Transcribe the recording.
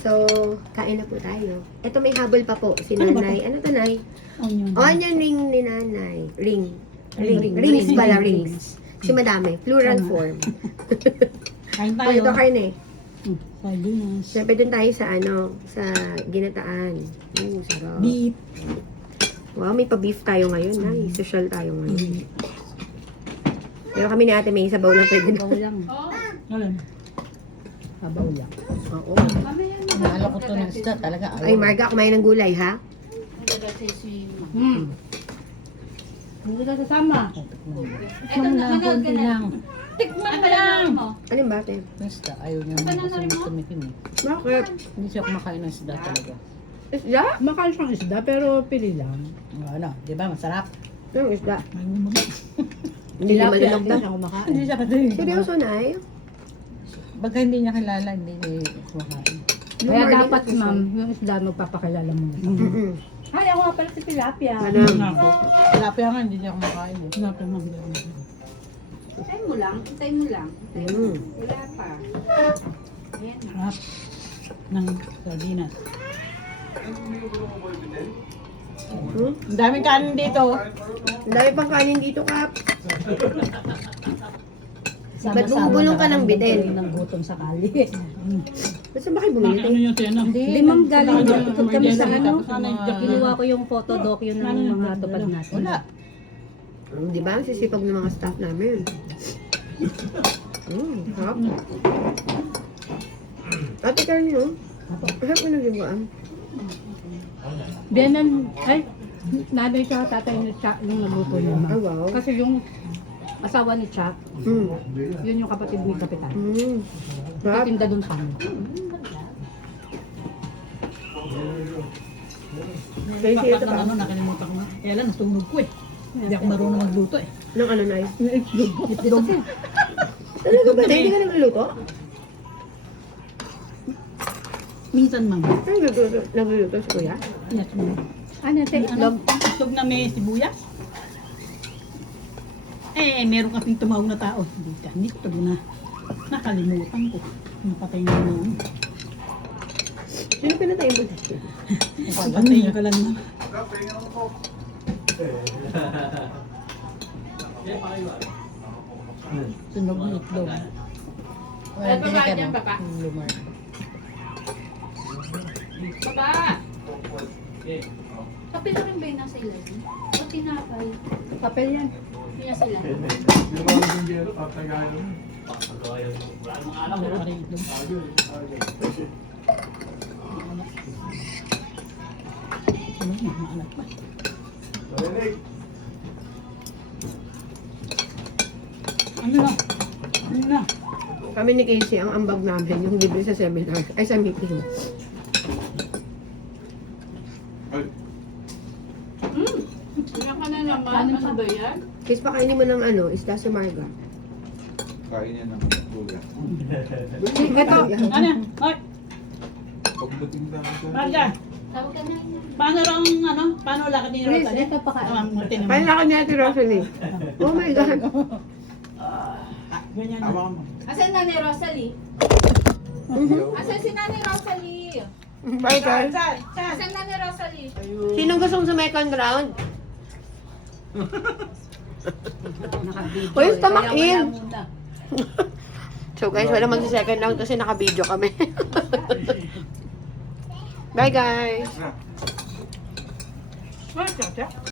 So, kain na po tayo. Ito may habol pa po. Si Ano ba nanay. Ano to, nay? Onion. Onion ring ni nanay. Ring. Ring. Rings pala, Ring. rings. Kasi madami. Plural Tama. form. Kain Oh, tayo. ito karne. Sardinas. Siyempre dun tayo sa sa ginataan. Sarap. Beef. Wow, may pa-beef tayo ngayon, nay. Social tayo ngayon. Pero kami ni ate may sabaw lang pwede na. Sabaw lang. Alam. Sabaw lang. Oo. Nalo ko to ng isda talaga. Ay, Marga, kumain ng gulay, ha? Hindi ka sasama. Tikman lang, konti lang. Tikman ka lang. Ano ba, ate? Isda, ayaw niya naman kasi tumikim eh. Bakit? Hindi siya kumakain ng isda talaga. Isda? Makain siyang isda, pero pili lang. Ano, di ba? Masarap. Anong isda? Hindi Tilapia, naman hindi lang siya kumakain. Hindi siya kasi. Seryoso, nay? Pagka hindi niya kilala, hindi niya kumakain. Kaya dapat, ma'am, yung isda magpapakilala mo na. Mm-mm. Ay, ako nga pala si Tilapia. Ano? Tilapia nga, hindi niya kumakain eh. Tilapia, ma'am. Hintay mo lang, hintay mo lang. Mm. Wala pa. Ayan. Sarap ng sardinas. Hmm? Ang daming kanin dito. Ang dami pang kanin dito, Kap. Ba't bumubulong ka ng bidel? Ng gutom sa kali. Ba't saan ba kayo bumili tayo? Hindi, ma'am, galing doon kami sa ano. Mga- Kinuha ko yung photo doc yun ng mga tupad natin. Wala. Di ba? Ang sisipag ng mga staff namin. Sarap. Ate Carly, no? Sarap mo nang libuan. Biyanan, ay, nanay siya, tatay ni Chuck yung nagluto niya, Ah, ma'am. wow. Kasi yung asawa ni Chuck, yun yung kapatid ni Kapitan. Sarap. Titinda doon sa amin. Crazy ito pa. Ano, nakalimutan ko na. Kaya lang, nasunog ko eh. Hindi ako marunong magluto eh. Nang ano na yun? Itlog. Talaga ba? Hindi ka nagluluto? Minsan ma'am. Ay, nagluluto si Kuya? Yes, ma'am. Ano, te, Itlog, itlog na may sibuyas. Eh, meron kasing tumawag na tao. Hindi ka, itlog na. Nakalimutan ko. Napatay na yun. Sino pinatay mo? Patay ka lang na. Sunog ng itlog. Wala Baba din ka dyan, na. baba. Lumar. Baba! Kapil na rin ba yung nasa ilalim? O tinapay? papel yan. Yung nasa ilalim? Wala pa rin itlog. Sunog na, maalat pa. Ano na? Ano na? Kami ni Casey, ang ambag namin, yung libre sa seminar, ay sa meeting. Kaya ka na naman. Ano ba yan? Case pakainin mo ng ano, isda sa Marga. Kain yan ng luya. Ito. Ano? Hoy! Pagdating lang sa... Marga! Tawag ka na. Paano lang, ano? Paano lakad ni Chris, Rosalie? ito pa ka. Paano ako ni Ate Rosalie? Oh my God. Ganyan. Awa mo. Asan na ni Rosalie? Asan si Nanay Rosalie? Bye, guys. Asan na ni Rosalie? Sinong gustong sa second round? Naka-video. Uy, tamak Kaya wala in. muna. So guys, wala mag-second round kasi naka-video kami. Bye guys. Na.